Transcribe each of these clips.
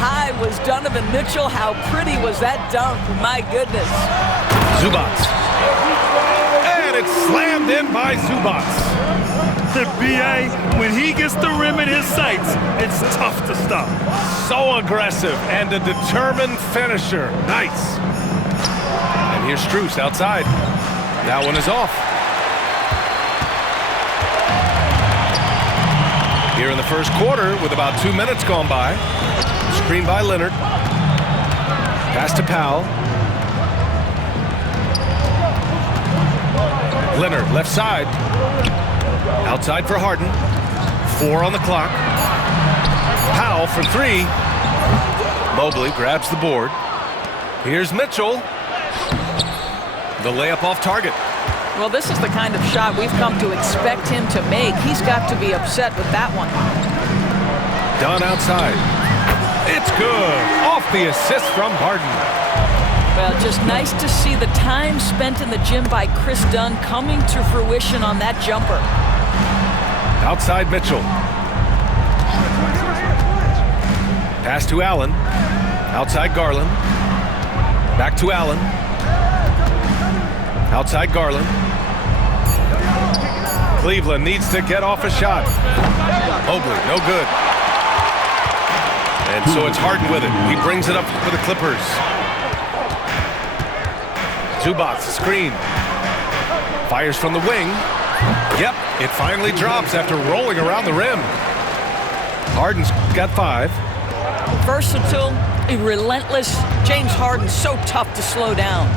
high was Donovan Mitchell? How pretty was that dunk? My goodness. Zubac. And it's slammed in by Zubac. The BA, when he gets the rim in his sights, it's tough to stop. So aggressive and a determined finisher. Nice. And here's Strus outside. That one is off. Here in the first quarter with about 2 minutes gone by. Screen by Leonard. Pass to Powell. Leonard left side. Outside for Harden. 4 on the clock. Powell for 3. Mobley grabs the board. Here's Mitchell. The layup off target. Well, this is the kind of shot we've come to expect him to make. He's got to be upset with that one. Dunn outside. It's good. Off the assist from Harden. Well, just nice to see the time spent in the gym by Chris Dunn coming to fruition on that jumper. Outside Mitchell. Pass to Allen. Outside Garland. Back to Allen. Outside Garland. Cleveland needs to get off a shot. Mobley, no good. And so it's Harden with it. He brings it up for the Clippers. Zubac, screen. Fires from the wing. Yep, it finally drops after rolling around the rim. Harden's got 5. Versatile, relentless. James Harden, so tough to slow down.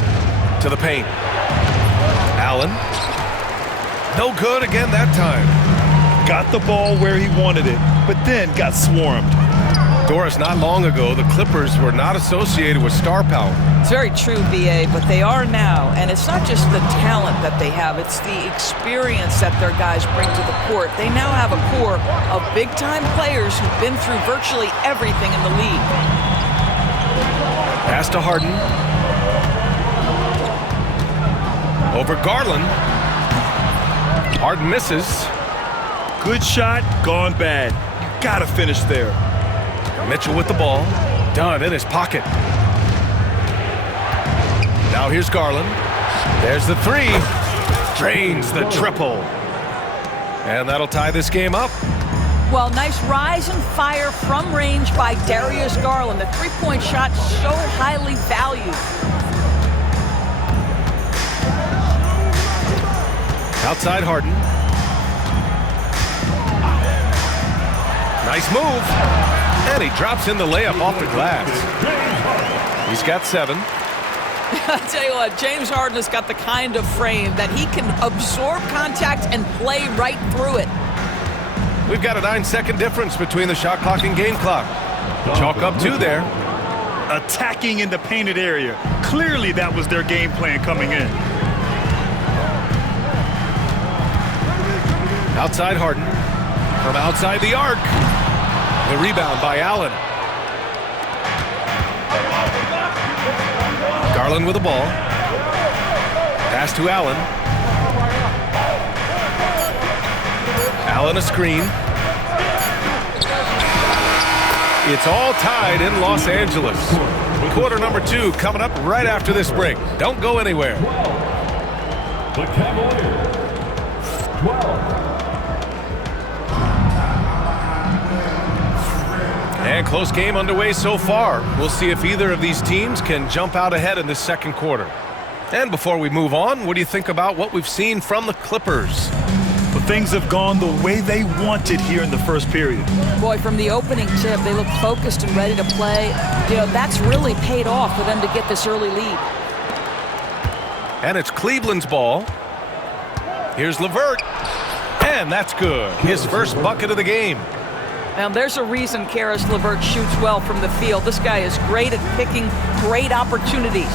To the paint. Allen. No good again that time. Got the ball where he wanted it, but then got swarmed. Doris, not long ago, the Clippers were not associated with star power. It's very true, BA, but they are now. And it's not just the talent that they have, it's the experience that their guys bring to the court. They now have a core of big-time players who've been through virtually everything in the league. Pass to Harden. Over Garland. Harden misses. Good shot, gone bad. You gotta finish there. Mitchell with the ball. Dunn in his pocket. Now here's Garland. There's the 3. Drains the triple. And that'll tie this game up. Well, nice rise and fire from range by Darius Garland. The three-point shot so highly valued. Outside Harden. Nice move. And he drops in the layup off the glass. He's got 7. I'll tell you what, James Harden has got the kind of frame that he can absorb contact and play right through it. We've got a 9-second difference between the shot clock and game clock. Chalk up 2 there. Attacking in the painted area. Clearly that was their game plan coming in. Outside Harden. From outside the arc. The rebound by Allen. Garland with the ball. Pass to Allen. Allen a screen. It's all tied in Los Angeles. Quarter number 2 coming up right after this break. Don't go anywhere. The Cavaliers, 12. And close game underway so far. We'll see if either of these teams can jump out ahead in this second quarter. And before we move on, what do you think about what we've seen from the Clippers? But things have gone the way they wanted here in the first period. Boy, from the opening tip, they look focused and ready to play. You know, that's really paid off for them to get this early lead. And it's Cleveland's ball. Here's LeVert. And that's good. His first bucket of the game. Now, there's a reason Caris LeVert shoots well from the field. This guy is great at picking great opportunities.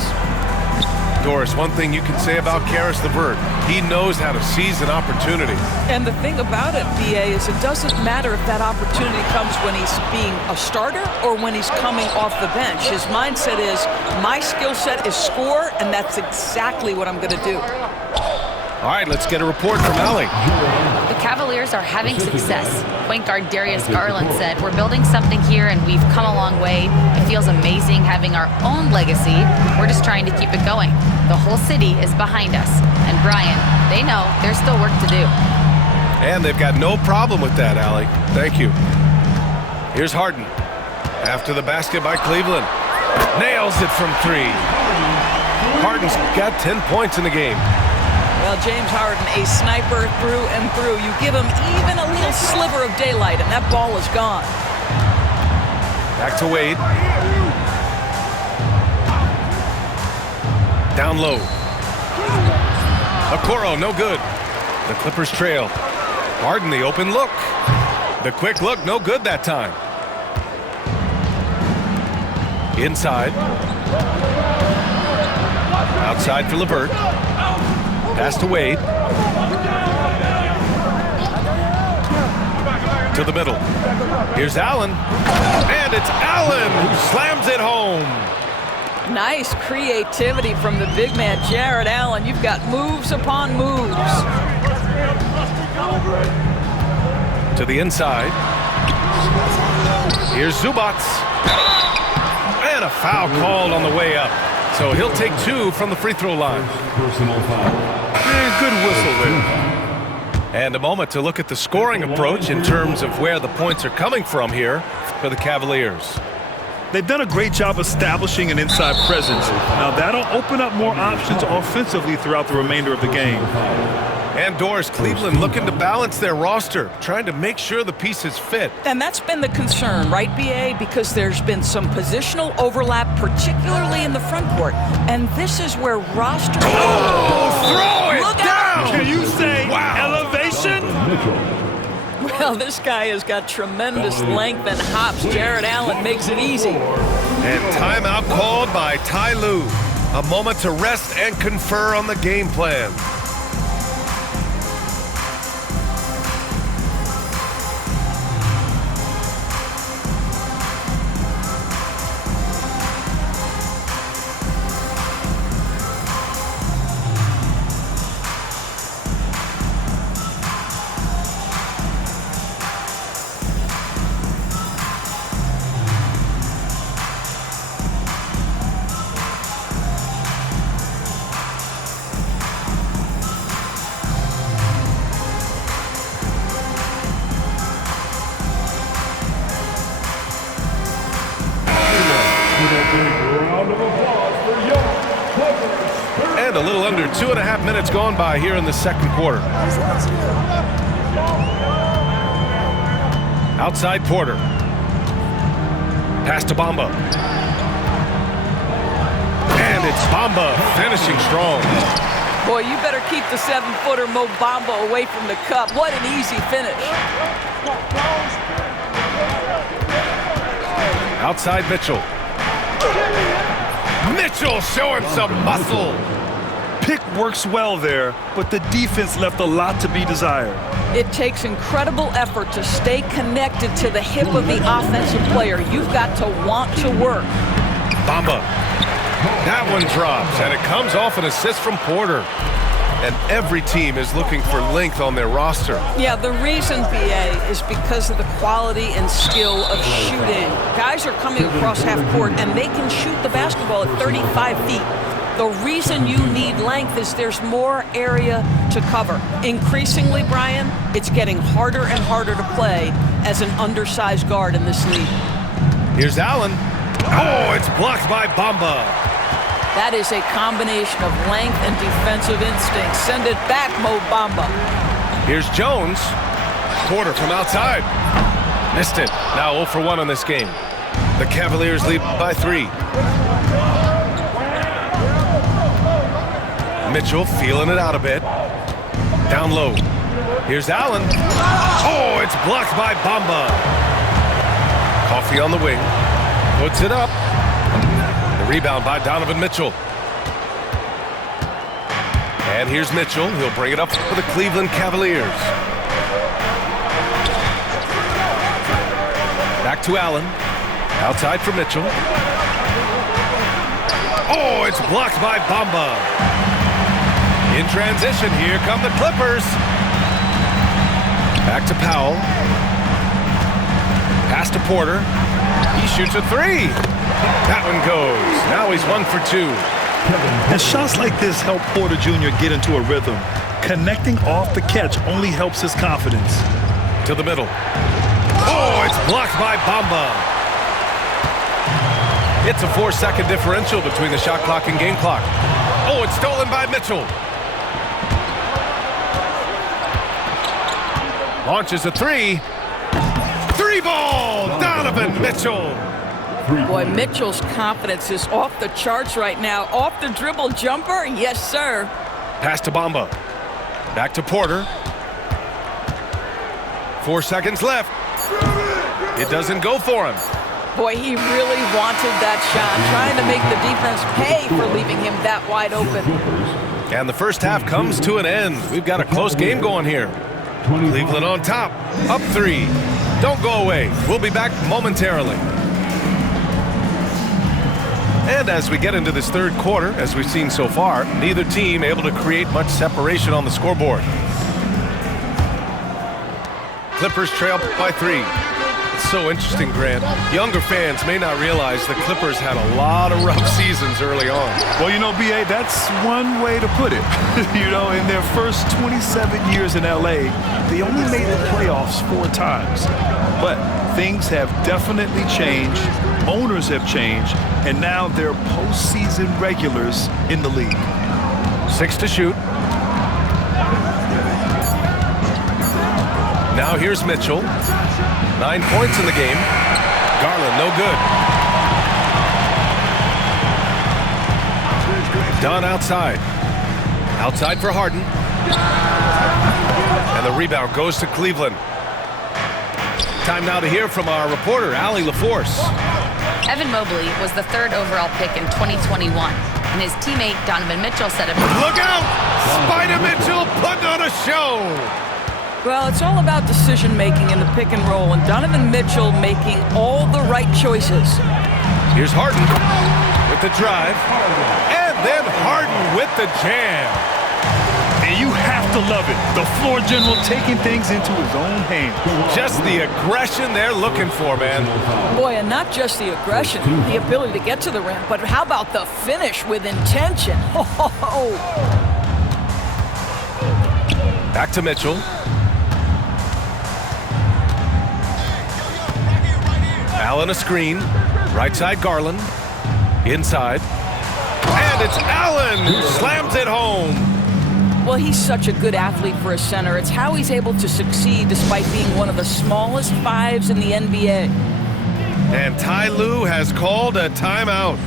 Doris, one thing you can say about Caris LeVert, he knows how to seize an opportunity. And the thing about it, BA, is it doesn't matter if that opportunity comes when he's being a starter or when he's coming off the bench. His mindset is, my skill set is score, and that's exactly what I'm going to do. All right, let's get a report from Allie. The Cavaliers are having success. Point guard Darius Garland said, "We're building something here and we've come a long way. It feels amazing having our own legacy. We're just trying to keep it going. The whole city is behind us." And Brian, they know there's still work to do. And they've got no problem with that, Allie. Thank you. Here's Harden. After the basket by Cleveland. Nails it from 3. Harden's got 10 points in the game. Well, James Harden, a sniper through and through. You give him even a little sliver of daylight, and that ball is gone. Back to Wade. Down low. Okoro, no good. The Clippers trail. Harden, the open look. The quick look, no good that time. Inside. Outside for LeVert. Pass to Wade. To the middle. Here's Allen. And it's Allen who slams it home. Nice creativity from the big man, Jarrett Allen. You've got moves upon moves. To the inside. Here's Zubac. And a foul called on the way up. So he'll take 2 from the free throw line. Personal foul. Good whistle there. And a moment to look at the scoring approach in terms of where the points are coming from here for the Cavaliers. They've done a great job establishing an inside presence. Now that'll open up more options offensively throughout the remainder of the game. And Doris, Cleveland looking to balance their roster, trying to make sure the pieces fit. And that's been the concern, right, B.A.? Because there's been some positional overlap, particularly in the front court. And this is where roster... Throw it Look down! out! Can you say elevation? Well, this guy has got tremendous length and hops. Jarrett Allen makes it easy. And timeout called by Ty Lue. A moment to rest and confer on the game plan. And a little under 2.5 minutes gone by here in the second quarter. Outside Porter. Pass to Bamba. And it's Bamba finishing strong. Boy, you better keep the 7-footer Mo Bamba away from the cup. What an easy finish. Outside Mitchell. Mitchell showing some muscle. Pick works well there, but the defense left a lot to be desired. It takes incredible effort to stay connected to the hip of the offensive player. You've got to want to work. Bamba. That one drops, and it comes off an assist from Porter. And every team is looking for length on their roster. Yeah, the reason, B.A., is because of the quality and skill of shooting. Guys are coming across half court, and they can shoot the basketball at 35 feet. The reason you need length is there's more area to cover. Increasingly, Brian, it's getting harder and harder to play as an undersized guard in this league. Here's Allen. Oh, it's blocked by Bamba. That is a combination of length and defensive instinct. Send it back, Mo Bamba. Here's Jones. Porter from outside. Missed it. Now 0 for 1 on this game. The Cavaliers lead by 3. Mitchell feeling it out a bit. Down low. Here's Allen. Oh, it's blocked by Bamba. Coffee on the wing. Puts it up. The rebound by Donovan Mitchell. And here's Mitchell. He'll bring it up for the Cleveland Cavaliers. Back to Allen. Outside for Mitchell. Oh, it's blocked by Bamba. In transition, here come the Clippers. Back to Powell. Pass to Porter. He shoots a three. That one goes. Now he's 1 for 2. And shots like this help Porter Jr. get into a rhythm. Connecting off the catch only helps his confidence. To the middle. Oh, it's blocked by Bamba. It's a 4-second differential between the shot clock and game clock. Oh, it's stolen by Mitchell. Launches a three. Three ball, Donovan Mitchell. Boy, Mitchell's confidence is off the charts right now. Off the dribble jumper, yes, sir. Pass to Bamba. Back to Porter. 4 seconds left. It doesn't go for him. Boy, he really wanted that shot, trying to make the defense pay for leaving him that wide open. And the first half comes to an end. We've got a close game going here. Cleveland on top, up 3. Don't go away. We'll be back momentarily. And as we get into this third quarter, as we've seen so far, neither team able to create much separation on the scoreboard. Clippers trail by 3. It's so interesting, Grant. Younger fans may not realize the Clippers had a lot of rough seasons early on. Well, you know, B.A., that's one way to put it. You know, in their first 27 years in L.A., they only made the playoffs 4 times. But things have definitely changed. Owners have changed. And now they're postseason regulars in the league. 6 to shoot. Now here's Mitchell. 9 points in the game. Garland, no good. Dunn outside. Outside for Harden. And the rebound goes to Cleveland. Time now to hear from our reporter, Allie LaForce. Evan Mobley was the 3rd overall pick in 2021, and his teammate Donovan Mitchell said, Look out! Spider Mitchell putting on a show! Well, it's all about decision-making in the pick and roll, and Donovan Mitchell making all the right choices. Here's Harden with the drive, and then Harden with the jam. And you have to love it. The floor general taking things into his own hands. Just the aggression they're looking for, man. Boy, and not just the aggression, the ability to get to the rim, but how about the finish with intention? Back to Mitchell. Allen a screen. Right side Garland. Inside. And it's Allen who slams it home. Well, he's such a good athlete for a center. It's how he's able to succeed despite being one of the smallest 5s in the NBA. And Ty Lue has called a timeout.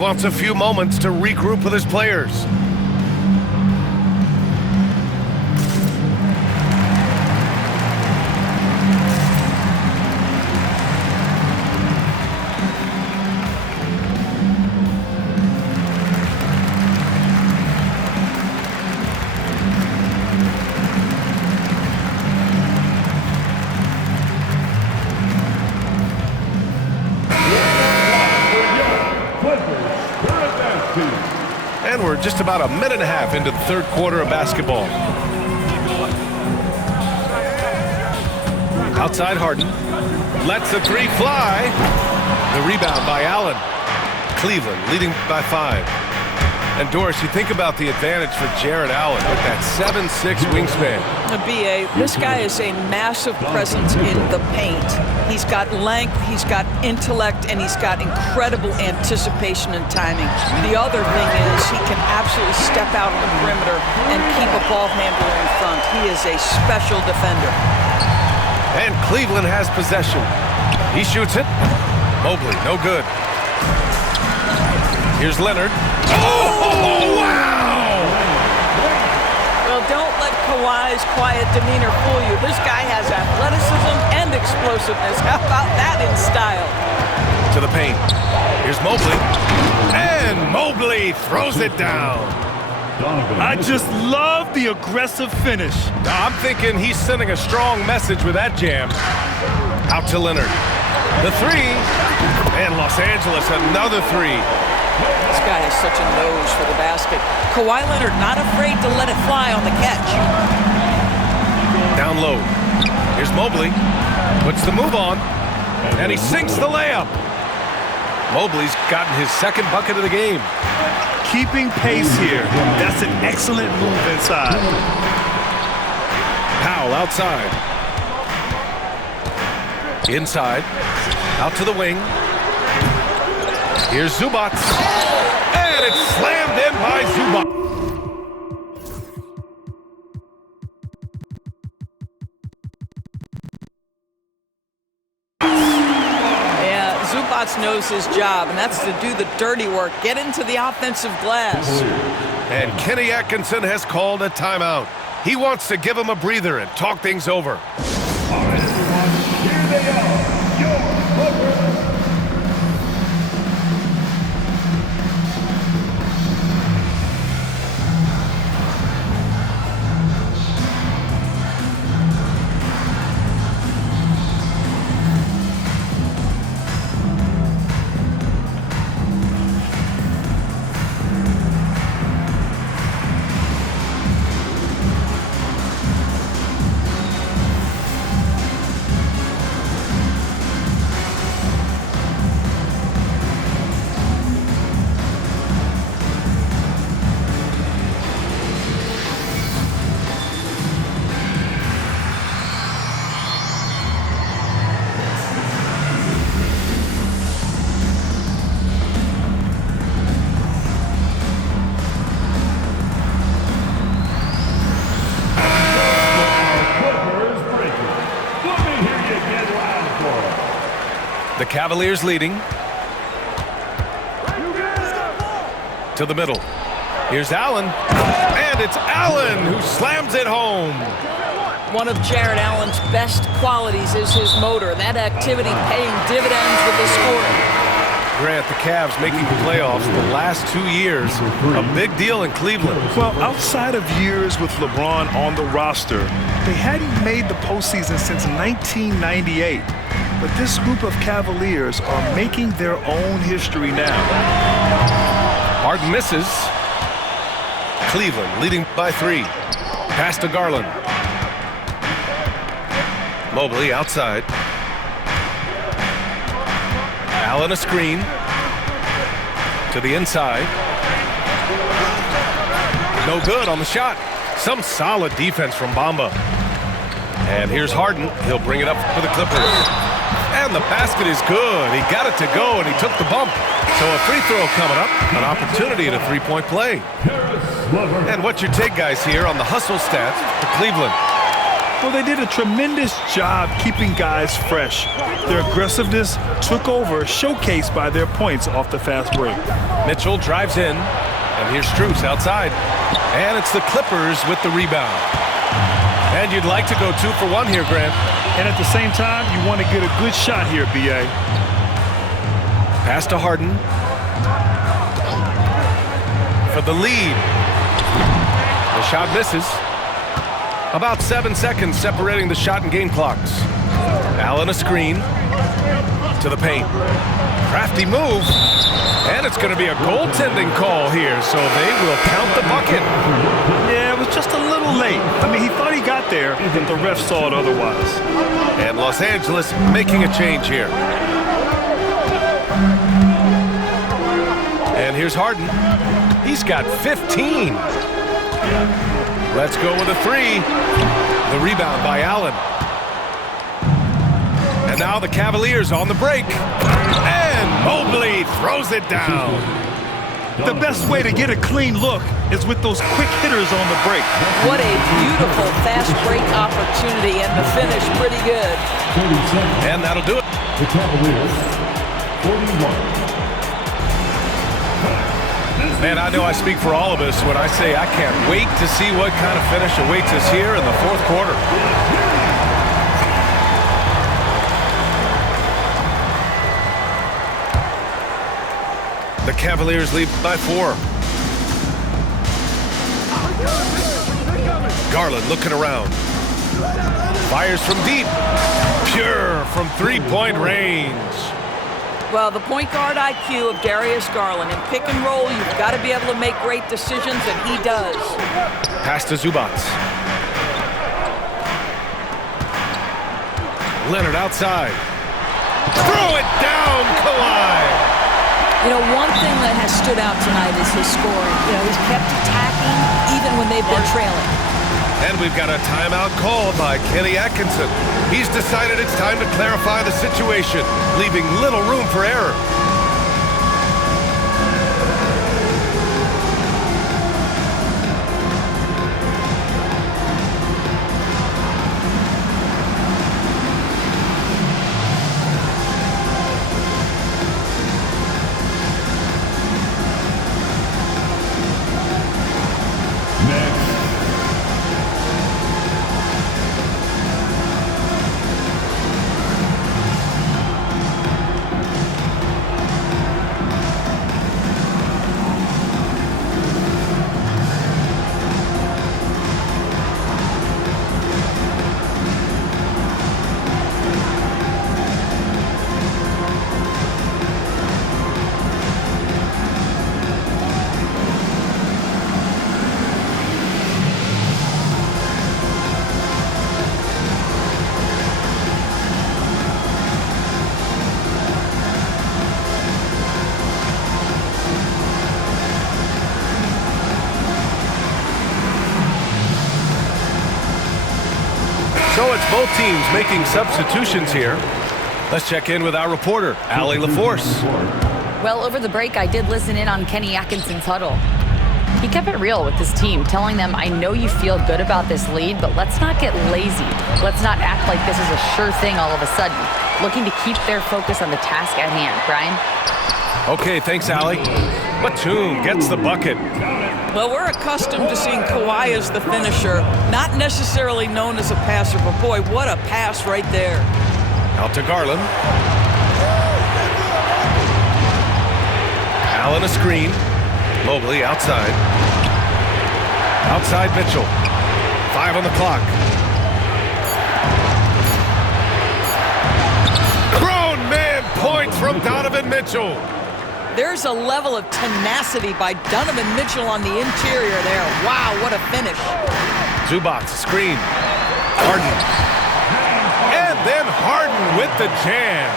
Wants a few moments to regroup with his players. And we're just about a minute and a half into the third quarter of basketball. Outside Harden. Lets the 3 fly. The rebound by Allen. Cleveland leading by 5. And Doris, you think about the advantage for Jarrett Allen with that 7'6" wingspan. The BA, this guy is a massive presence in the paint. He's got length, he's got intellect, and he's got incredible anticipation and timing. The other thing is he can absolutely step out on the perimeter and keep a ball handler in front. He is a special defender. And Cleveland has possession. He shoots it. Mobley, no good. Here's Leonard. Oh, wow! Well, don't let wise, quiet demeanor fool you. This guy has athleticism and explosiveness. How about that in style? To the paint. Here's Mobley. And Mobley throws it down. I just love the aggressive finish. Now, I'm thinking he's sending a strong message with that jam. Out to Leonard. The three. And Los Angeles, another three. This guy has such a nose for the basket. Kawhi Leonard not afraid to let it fly on the catch. Down low. Here's Mobley. Puts the move on. And he sinks the layup. Mobley's gotten his second bucket of the game. Keeping pace here. That's an excellent move inside. Powell outside. Inside. Out to the wing. Here's Zubac. And it's slammed in by Zubac. Yeah, Zubac knows his job, and that's to do the dirty work. Get into the offensive glass. And Kenny Atkinson has called a timeout. He wants to give him a breather and talk things over. All right, everyone, here they are, your Clippers. The Cavaliers leading. To the middle. Here's Allen. And it's Allen who slams it home. One of Jared Allen's best qualities is his motor. That activity paying dividends with his scoring. Grant, the Cavs making the playoffs the last 2 years. A big deal in Cleveland. Well, outside of years with LeBron on the roster, they hadn't made the postseason since 1998. But this group of Cavaliers are making their own history now. Harden misses. Cleveland leading by 3. Pass to Garland. Mobley outside. Allen a screen. To the inside. No good on the shot. Some solid defense from Bamba. And here's Harden. He'll bring it up for the Clippers. And the basket is good. He got it to go, and he took the bump. So a free throw coming up. An opportunity at a three-point play. And what's your take, guys, here on the hustle stats for Cleveland? Well, they did a tremendous job keeping guys fresh. Their aggressiveness took over, showcased by their points off the fast break. Mitchell drives in, and here's Strus outside. And it's the Clippers with the rebound. And you'd like to go 2 for 1 here, Grant. And at the same time, you want to get a good shot here, B.A. Pass to Harden. For the lead. The shot misses. About 7 seconds separating the shot and game clocks. Allen a screen. To the paint. Crafty move. And it's going to be a goaltending call here, so they will count the bucket. Yeah, it was just a little late. I mean, he thought he got there, but the ref saw it otherwise. And Los Angeles making a change here. And here's Harden. He's got 15. Let's go with a 3. The rebound by Allen. And now the Cavaliers on the break. And Mobley throws it down. The best way to get a clean look is with those quick hitters on the break. What a beautiful fast break opportunity, and the finish pretty good. And that'll do it. The Cavaliers, 41. Man, I know I speak for all of us when I say I can't wait to see what kind of finish awaits us here in the fourth quarter. The Cavaliers lead by 4. Garland looking around. Fires from deep. Pure from three-point range. Well, the point guard IQ of Darius Garland. In pick and roll, you've got to be able to make great decisions, and he does. Pass to Zubac. Leonard outside. Throw it down, Kawhi. You know, one thing that has stood out tonight is his scoring. You know, he's kept attacking even when they've been trailing. And we've got a timeout called by Kenny Atkinson. He's decided it's time to clarify the situation, leaving little room for error. So it's both teams making substitutions here. Let's check in with our reporter, Allie LaForce. Well, over the break, I did listen in on Kenny Atkinson's huddle. He kept it real with his team, telling them, I know you feel good about this lead, but let's not get lazy. Let's not act like this is a sure thing all of a sudden. Looking to keep their focus on the task at hand. Brian? Okay, thanks, Allie. Batum gets the bucket. Well, we're accustomed to seeing Kawhi as the finisher, not necessarily known as a passer, but boy, what a pass right there. Out to Garland. Allen a screen. Mobley outside. Outside Mitchell. 5 on the clock. Grown man points from Donovan Mitchell. There's a level of tenacity by Donovan Mitchell on the interior there. Wow, what a finish. Zubac screen. Harden. And then Harden with the jam.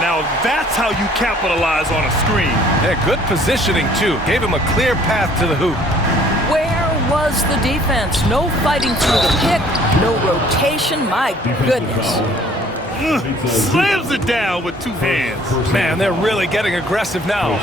Now that's how you capitalize on a screen. Yeah, good positioning, too. Gave him a clear path to the hoop. Where was the defense? No fighting through the pick, no rotation. My goodness. Slams it down with 2 hands. Man, they're really getting aggressive now.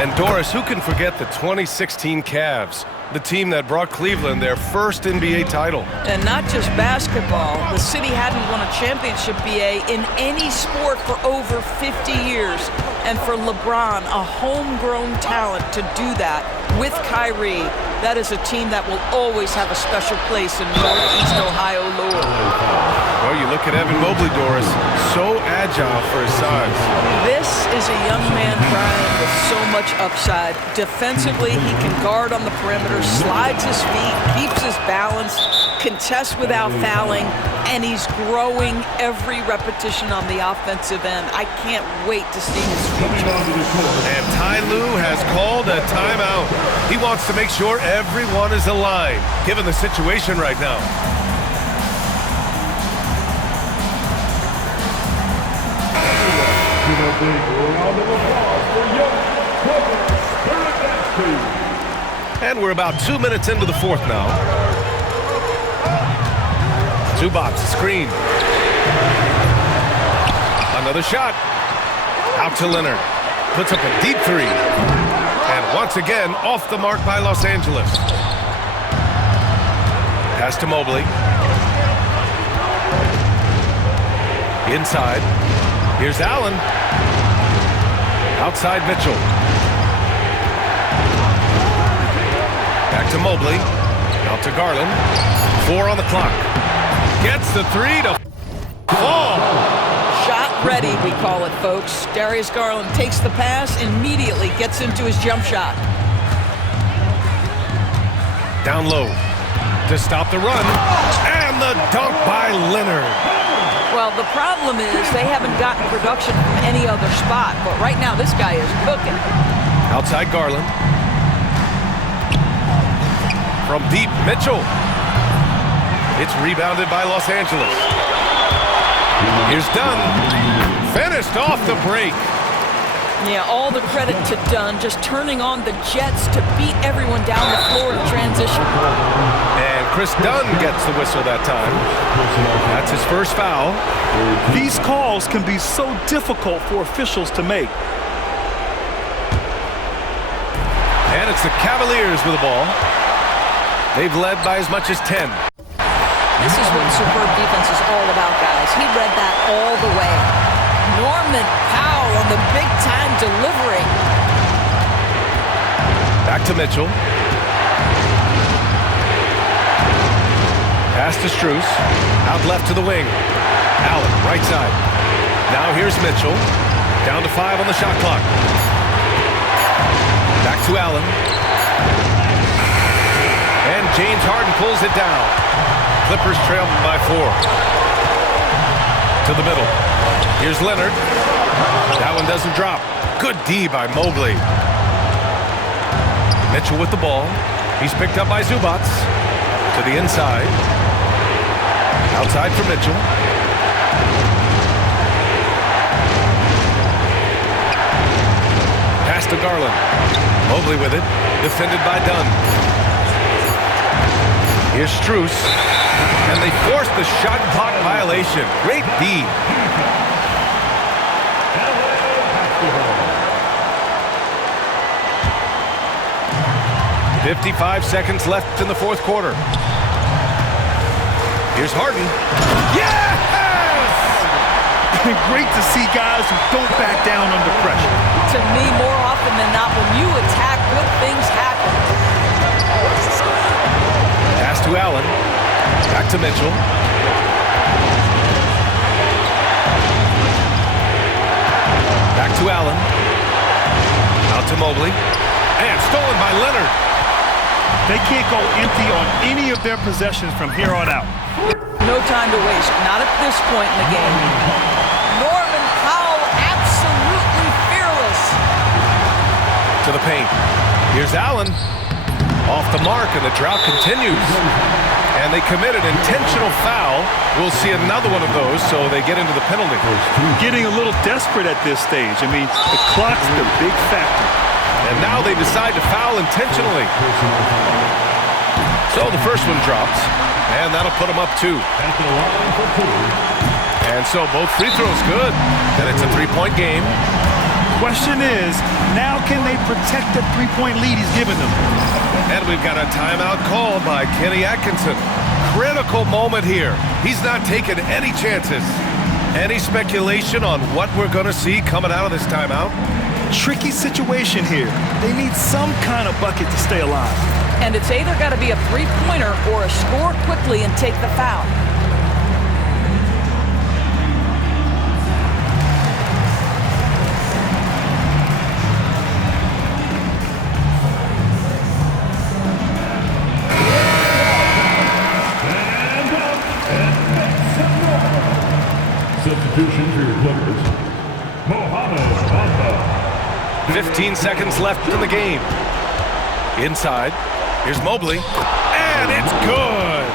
And Doris, who can forget the 2016 Cavs? The team that brought Cleveland their first NBA title. And not just basketball. The city hadn't won a championship, BA, in any sport for over 50 years. And for LeBron, a homegrown talent, to do that with Kyrie, that is a team that will always have a special place in Northeast Ohio lore. Well, you look at Evan Mobley, Doris, so agile for his size. This is a young man, Brian, with so much upside. Defensively, he can guard on the perimeter, slides his feet, keeps his balance, contests without fouling, and he's growing every repetition on the offensive end. I can't wait to see his future. And Ty Lue has called a timeout. He wants to make sure everyone is aligned, given the situation right now. And we're about 2 minutes into the fourth now. Zubac screen. Another shot. Out to Leonard. Puts up a deep 3. And once again, off the mark by Los Angeles. Pass to Mobley. Inside. Here's Allen. Outside Mitchell. Back to Mobley. Out to Garland. 4 on the clock. Gets the 3 to fall. Shot ready, we call it, folks. Darius Garland takes the pass, immediately gets into his jump shot. Down low to stop the run. And the dunk by Leonard. Well, the problem is they haven't gotten production from any other spot, but right now this guy is cooking. Outside Garland. From deep, Mitchell. It's rebounded by Los Angeles. Here's Dunn. Finished off the break. Yeah, all the credit to Dunn, just turning on the Jets to beat everyone down the floor in transition. And Chris Dunn gets the whistle that time. That's his first foul. These calls can be so difficult for officials to make. And it's the Cavaliers with the ball. They've led by as much as 10. This is what superb defense is all about, guys. He read that all the way. Norman Powell on the big-time delivery. Back to Mitchell. Pass to Strus. Out left to the wing. Allen, right side. Now here's Mitchell. Down to 5 on the shot clock. Back to Allen. And James Harden pulls it down. Clippers trail by 4. To the middle. Here's Leonard. That one doesn't drop. Good D by Mobley. Mitchell with the ball. He's picked up by Zubac. To the inside. Outside for Mitchell. Pass to Garland. Mobley with it. Defended by Dunn. Here's Strus. And they force the shot clock violation. Great D. 55 seconds left in the fourth quarter. Here's Harden. Yes! Great to see guys who don't back down under pressure. To me, more often than not, when you attack, good things happen. Pass to Allen. Back to Mitchell. Back to Allen. Out to Mobley. And stolen by Leonard. They can't go empty on any of their possessions from here on out. No time to waste, not at this point in the game. Norman Powell, absolutely fearless. To the paint. Here's Allen. Off the mark, and the drought continues. And they commit an intentional foul. We'll see another one of those, so they get into the penalty. Getting a little desperate at this stage. I mean, the clock's the big factor. And now they decide to foul intentionally. So the first one drops, and that'll put them up 2. And so both free throws good, and it's a 3-point game. Question is, now can they protect the 3-point lead he's given them? And we've got a timeout called by Kenny Atkinson. Critical moment here. He's not taking any chances. Any speculation on what we're going to see coming out of this timeout? Tricky situation here. They need some kind of bucket to stay alive. And it's either got to be a three-pointer or a score quickly and take the foul. Substitution for your Clippers, Mohamed Bamba. 15 seconds left in the game. Inside. Here's Mobley. And it's good.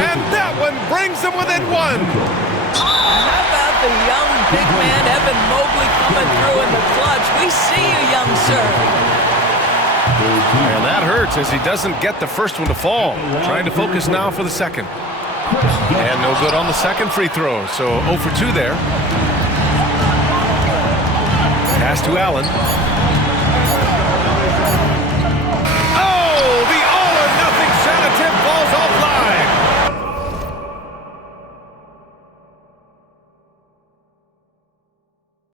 And that one brings them within 1. How about the young big man, Evan Mobley, coming through in the clutch? We see you, young sir. And that hurts as he doesn't get the first one to fall. Trying to focus now for the second. And no good on the second free throw. So 0 for 2 there. Pass to Allen.